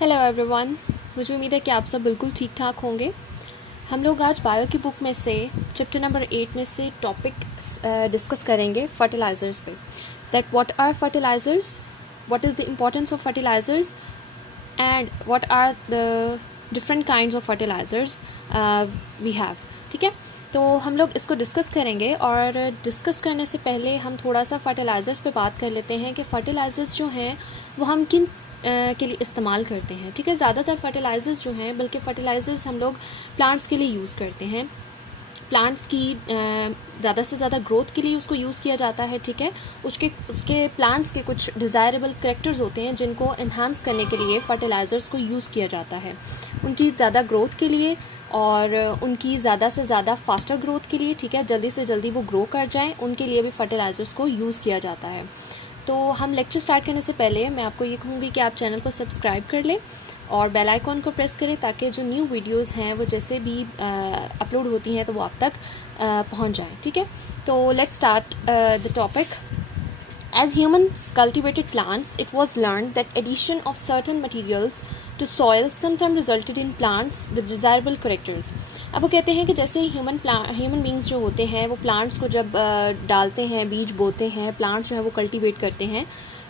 Hello everyone. मुझे उम्मीद है कि आप सब बिल्कुल ठीक ठाक होंगे। हम लोग आज बायो की बुक में से चैप्टर नंबर 8 में से टॉपिक डिस्कस करेंगे फर्टिलाइज़र्स पे। That what are fertilizers, what is the importance of fertilizers and what are the different kinds of fertilizers we have. ठीक है, तो हम लोग इसको डिस्कस करेंगे और डिस्कस करने से पहले हम थोड़ा सा फर्टिलाइज़र्स पे बात कर लेते हैं कि फ़र्टिलाइज़र्स जो हैं वो हम किन के लिए इस्तेमाल करते हैं। ठीक है, ज़्यादातर फर्टिलाइज़र्स जो हैं, बल्कि फ़र्टिलाइज़र्स हम लोग प्लांट्स के लिए यूज़ करते हैं। प्लांट्स की ज़्यादा से ज़्यादा ग्रोथ के लिए उसको यूज़ किया जाता है। ठीक है, उसके प्लांट्स के कुछ डिज़ायरेबल करैक्टर्स होते हैं जिनको इन्हांस करने के लिए फ़र्टिलाइज़र्स को यूज़ किया जाता है, उनकी ज़्यादा ग्रोथ के लिए और उनकी ज़्यादा से ज़्यादा फास्टर ग्रोथ के लिए। ठीक है, जल्दी से जल्दी वो ग्रो कर जाएँ, उनके लिए भी फ़र्टिलाइज़र्स को यूज़ किया जाता है। तो हम लेक्चर स्टार्ट करने से पहले मैं आपको ये कहूँगी कि आप चैनल को सब्सक्राइब कर लें और बेल आइकॉन को प्रेस करें ताकि जो न्यू वीडियोस हैं वो जैसे भी अपलोड होती हैं तो वो आप तक पहुंच जाएं। ठीक है, तो let's start the topic. As humans cultivated plants, it was learned that addition of certain materials to soil sometimes resulted in plants with desirable characters. अब वो कहते हैं कि जैसे ह्यूमन बींग्स जो होते हैं वो प्लांट्स को जब डालते हैं, बीज बोते हैं, प्लांट्स जो है वो कल्टीवेट करते हैं,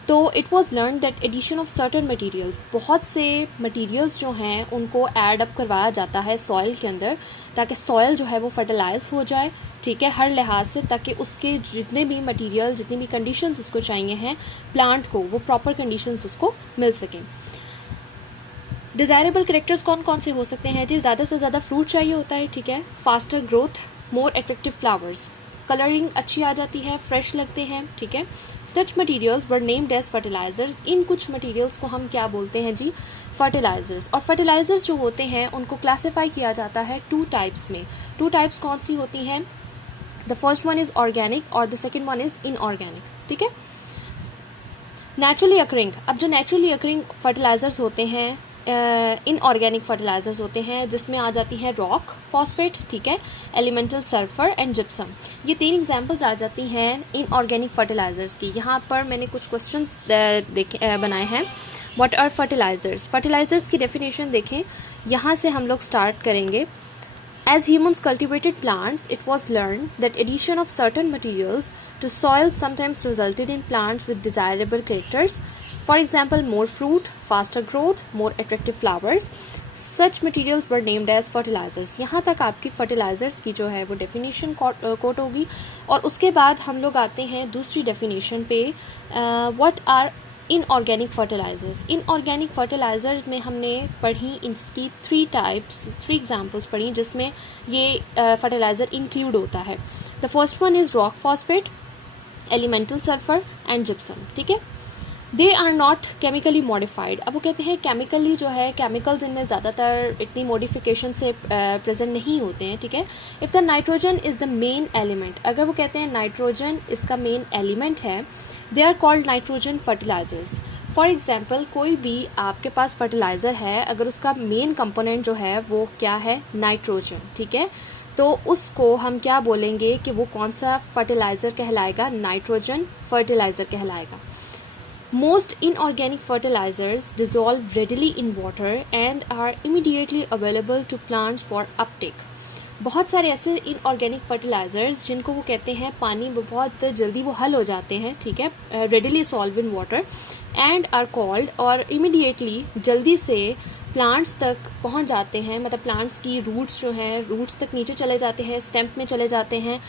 तो it was learn that addition of certain materials, बहुत से मटीरियल्स जो हैं उनको ऐड अप करवाया जाता है सॉइल के अंदर ताकि सॉइल जो है वो फर्टिलाइज हो जाए। ठीक है, हर लिहाज से, ताकि उसके जितने भी मटेरियल, जितनी भी कंडीशंस उसको चाहिए हैं प्लांट को, वो प्रॉपर कंडीशंस उसको मिल सकें। डिज़ायरेबल करेक्टर्स कौन कौन से हो सकते हैं जी? ज़्यादा से ज़्यादा फ्रूट चाहिए होता है। ठीक है, faster growth, more attractive flowers, colouring अच्छी आ जाती है, फ्रेश लगते हैं। ठीक है, such materials were named as fertilizers. इन कुछ मटीरियल्स को हम क्या बोलते हैं जी? फर्टिलाइजर्स। और फर्टिलाइजर्स जो होते हैं उनको क्लासीफाई किया जाता है टू टाइप्स में। टू टाइप्स कौन सी होती हैं? The first one is organic और the second one is inorganic. ठीक है, नेचुरली अकरिंग। अब जो नेचुरली अकरिंग फर्टिलाइजर्स होते हैं, इनऑर्गेनिक फर्टिलाइजर्स होते हैं, जिसमें आ जाती हैं रॉक फॉस्फेट, ठीक है, एलिमेंटल सल्फर एंड जिप्सम। ये 3 एग्जांपल्स आ जाती हैं इनऑर्गेनिक फर्टिलाइजर्स की। यहाँ पर मैंने कुछ क्वेश्चंस बनाए हैं। What are fertilizers? फर्टिलाइजर्स की डेफिनेशन देखें, यहाँ से हम लोग स्टार्ट करेंगे। As humans cultivated plants, it was learned that addition of certain materials to soil sometimes resulted in plants with desirable characters. For example, more fruit, faster growth, more attractive flowers. Such materials were named as fertilizers. यहाँ तक आपकी fertilizers की जो है वो definition coat होगी। और उसके बाद हम लोग आते हैं दूसरी definition पे। What are inorganic fertilizers? Inorganic fertilizers में हमने पढ़ी इसकी 3 टाइप्स, 3 एग्जांपल्स पढ़ी जिसमें ये फर्टिलाइज़र इंक्लूड होता है। The first one is rock phosphate, elemental sulphur and gypsum. ठीक है, they are not chemically modified. अब वो कहते हैं केमिकली जो है, केमिकल्स इनमें ज़्यादातर इतनी मॉडिफिकेशन से प्रेजेंट नहीं होते हैं। ठीक है, if the nitrogen is the main element, अगर वो कहते हैं नाइट्रोजन इसका मेन एलिमेंट है, they are called nitrogen fertilizers. For example, कोई भी आपके पास फर्टिलाइज़र है, अगर उसका मेन कंपोनेंट जो है वो क्या है? नाइट्रोजन। ठीक है, तो उसको हम क्या बोलेंगे कि वो कौन सा फर्टिलाइज़र कहलाएगा? नाइट्रोजन फर्टिलाइज़र कहलाएगा। Most inorganic fertilizers dissolve readily in water and are immediately available to plants for uptake. बहुत सारे ऐसे इनऑर्गेनिक फर्टिलाइज़र्स जिनको वो कहते हैं पानी में बहुत जल्दी वो हल हो जाते हैं। ठीक है, readily solve in water and are called, और इमीडिएटली जल्दी से प्लांट्स तक पहुंच जाते हैं। मतलब प्लांट्स की रूट्स जो हैं, रूट्स तक नीचे चले जाते हैं, स्टेम्प में चले जाते हैं,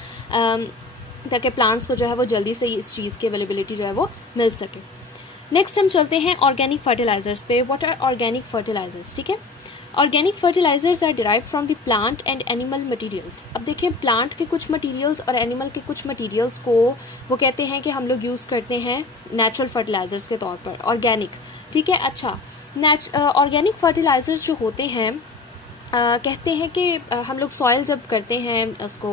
ताकि प्लांट्स को जो है वो जल्दी से इस चीज़ की अवेलेबिलिटी जो है वो मिल सके। नेक्स्ट हम चलते हैं ऑर्गेनिक फर्टिलाइजर्स पे। What are organic fertilizers? ठीक है, organic fertilizers are derived from the plant and animal materials. अब देखिए, प्लांट के कुछ मटेरियल्स और एनिमल के कुछ मटेरियल्स को वो कहते हैं कि हम लोग यूज़ करते हैं नेचुरल फर्टिलाइजर्स के तौर पर, ऑर्गेनिक। ठीक है, अच्छा, ऑर्गेनिक फर्टिलाइजर्स जो होते हैं कहते हैं कि हम लोग सॉइल जब करते हैं उसको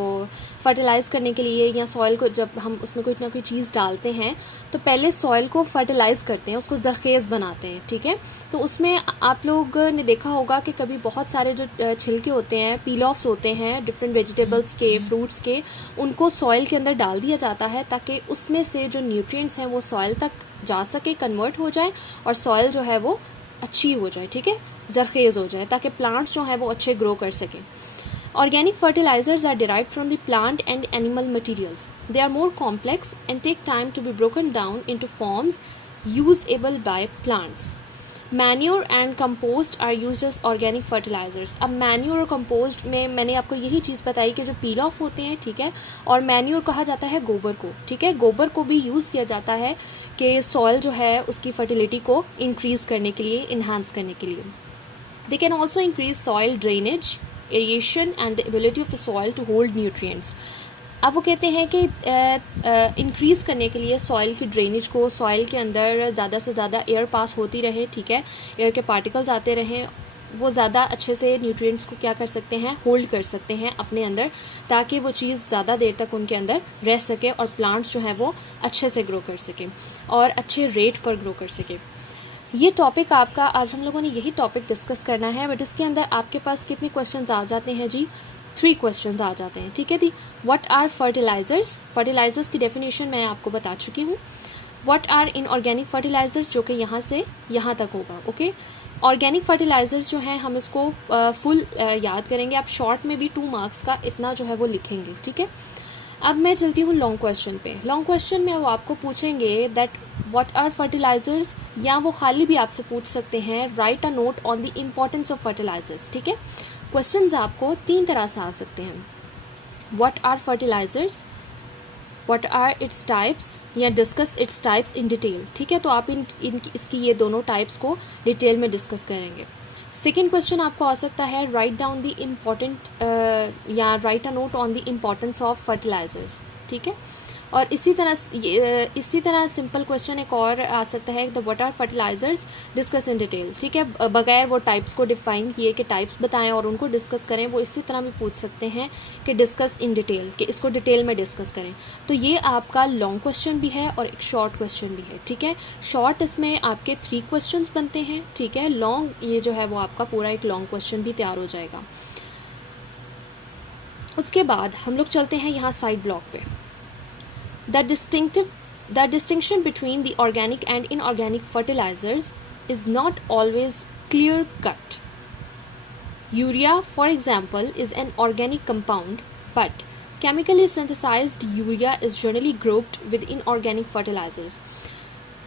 फर्टिलाइज़ करने के लिए, या सॉइल को जब हम उसमें कोई ना कोई चीज़ डालते हैं तो पहले सॉइल को फर्टिलाइज़ करते हैं, उसको ज़रखेज़ बनाते हैं। ठीक है, तो उसमें आप लोग ने देखा होगा कि कभी बहुत सारे जो छिलके होते हैं, पील ऑफ्स होते हैं डिफरेंट वेजिटेबल्स के, फ्रूट्स के, उनको सॉइल के अंदर डाल दिया जाता है ताकि उसमें से जो न्यूट्रिएंट्स हैं वो सॉइल तक जा सके, कन्वर्ट हो जाए और सॉइल जो है वो अच्छी हो जाए, ठीक है, ज़रखेज़ हो जाए, ताकि प्लांट्स जो हैं वो अच्छे ग्रो कर सकें. Organic fertilizers are derived from the plant and animal materials. They are more complex and take time to be broken down into forms usable by plants. Manure and compost are used as organic fertilizers. अब manure और compost में मैंने आपको यही चीज़ बताई कि जो peel off होते हैं, ठीक है, और manure कहा जाता है गोबर को, ठीक है, गोबर को भी यूज़ किया जाता है कि soil जो है उसकी fertility को increase करने के लिए, enhance करने के लिए. They can also increase soil drainage, aeration and the ability of the soil to hold nutrients. अब वो कहते हैं कि इंक्रीज़ करने के लिए सॉइल की ड्रेनेज को, सॉइल के अंदर ज़्यादा से ज़्यादा एयर पास होती रहे, ठीक है, एयर के पार्टिकल्स आते रहें, वो ज़्यादा अच्छे से न्यूट्रिएंट्स को क्या कर सकते हैं, होल्ड कर सकते हैं अपने अंदर, ताकि वो चीज़ ज़्यादा देर तक उनके अंदर रह सके और प्लांट्स जो है वो अच्छे से ग्रो कर सकें और अच्छे रेट पर ग्रो कर सकें. ये टॉपिक आपका आज हम लोगों ने यही टॉपिक डिस्कस करना है, बट इसके अंदर आपके पास कितने क्वेश्चंस आ जाते हैं जी? 3 क्वेश्चंस आ जाते हैं, ठीक है जी. What are fertilizers? फर्टिलाइज़र्स की डेफिनेशन मैं आपको बता चुकी हूँ. व्हाट आर इनऑर्गेनिक फर्टिलाइज़र्स, जो कि यहाँ से यहाँ तक होगा, ओके. ऑर्गेनिक फर्टिलाइज़र्स जो हैं हम इसको फुल याद करेंगे. आप शॉर्ट में भी 2 मार्क्स का इतना जो है वो लिखेंगे, ठीक है. अब मैं चलती हूँ लॉन्ग क्वेश्चन पे. लॉन्ग क्वेश्चन में वो आपको पूछेंगे दैट व्हाट आर फर्टिलाइज़र्स, या वो खाली भी आपसे पूछ सकते हैं write a note on the importance of fertilizers, ठीक है. क्वेश्चंस आपको 3 तरह से आ सकते हैं. What are fertilizers, what are its types, या discuss its types in detail, ठीक है. तो आप इसकी ये दोनों टाइप्स को डिटेल में डिस्कस करेंगे. सेकेंड क्वेश्चन आपको आ सकता है राइट डाउन द इम्पॉर्टेंट या write a note on the importance of fertilizers, ठीक है. और इसी तरह सिंपल क्वेश्चन एक और आ सकता है the what are fertilizers discuss in detail, ठीक है, बगैर वो टाइप्स को डिफाइन किए कि टाइप्स बताएं और उनको डिस्कस करें. वो इसी तरह भी पूछ सकते हैं कि डिस्कस इन डिटेल, कि इसको डिटेल में डिस्कस करें. तो ये आपका लॉन्ग क्वेश्चन भी है और एक शॉर्ट क्वेश्चन भी है, ठीक है. शॉर्ट इसमें आपके 3 क्वेश्चंस बनते हैं, ठीक है. लॉन्ग ये जो है वो आपका पूरा एक लॉन्ग क्वेश्चन भी तैयार हो जाएगा. उसके बाद हम लोग चलते हैं यहाँ साइड ब्लॉक पे. The distinction between the organic and inorganic fertilizers is not always clear cut. Urea, for example, is an organic compound, but chemically synthesized urea is generally grouped with inorganic fertilizers.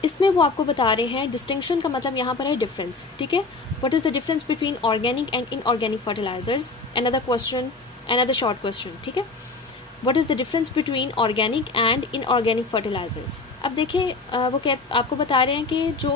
इसमें वो आपको बता रहे हैं distinction का मतलब यहाँ पर है डिफरेंस, ठीक है. What is the difference between organic and inorganic fertilizers? Another short question, ठीक है. What is the difference between organic and inorganic fertilizers? अब देखिए वो आपको बता रहे हैं कि जो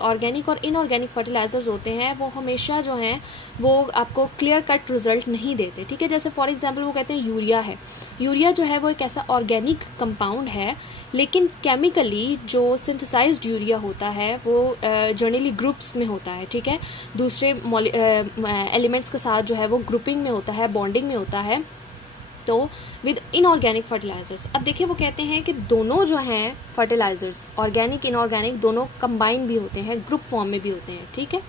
ऑर्गेनिक और इनऑर्गेनिक फर्टिलाइज़र्स होते हैं वो हमेशा जो हैं वो आपको क्लियर कट रिज़ल्ट नहीं देते, ठीक है. जैसे फॉर एग्जांपल वो कहते हैं यूरिया है. यूरिया जो है वो एक ऐसा ऑर्गेनिक कंपाउंड है, लेकिन केमिकली जो सिंथेसाइज्ड यूरिया होता है वो जनरली ग्रुप्स में होता है, ठीक है, दूसरे एलिमेंट्स के साथ जो है वो ग्रुपिंग में होता है, बॉन्डिंग में होता है. तो विद इनऑर्गेनिक फर्टिलाइज़र्स, अब देखिए वो कहते हैं कि दोनों जो हैं फर्टिलाइज़र्स, ऑर्गेनिक इनऑर्गेनिक, दोनों कंबाइन भी होते हैं, ग्रुप फॉर्म में भी होते हैं, ठीक है.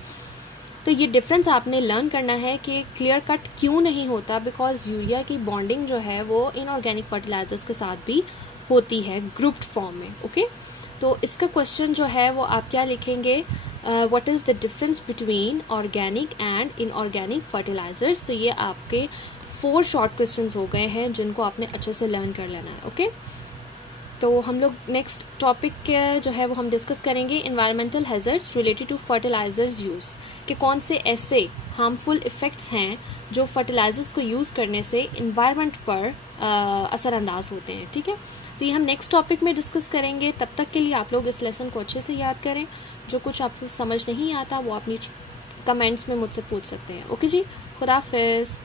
तो ये डिफरेंस आपने लर्न करना है कि क्लियर कट क्यों नहीं होता, बिकॉज यूरिया की बॉन्डिंग जो है वो इनऑर्गेनिक फर्टिलाइज़र्स के साथ भी होती है ग्रुप्ड फॉर्म में, ओके. तो इसका क्वेश्चन जो है वो आप क्या लिखेंगे, what is the difference between organic and inorganic fertilizers. तो ये आपके 4 शॉर्ट क्वेश्चंस हो गए हैं जिनको आपने अच्छे से लर्न कर लेना है, ओके. तो हम लोग नेक्स्ट टॉपिक जो है वो हम डिस्कस करेंगे environmental hazards related to fertilizers use, कि कौन से ऐसे हार्मफुल इफ़ेक्ट्स हैं जो फर्टिलाइज़र्स को यूज़ करने से इन्वायरमेंट पर असरअंदाज होते हैं, ठीक है. तो ये हम नेक्स्ट टॉपिक में डिस्कस करेंगे. तब तक के लिए आप लोग इस लेसन को अच्छे से याद करें. जो कुछ आपको समझ नहीं आता वो अपनी कमेंट्स में मुझसे पूछ सकते हैं, ओके जी. खुदा हाफिज़.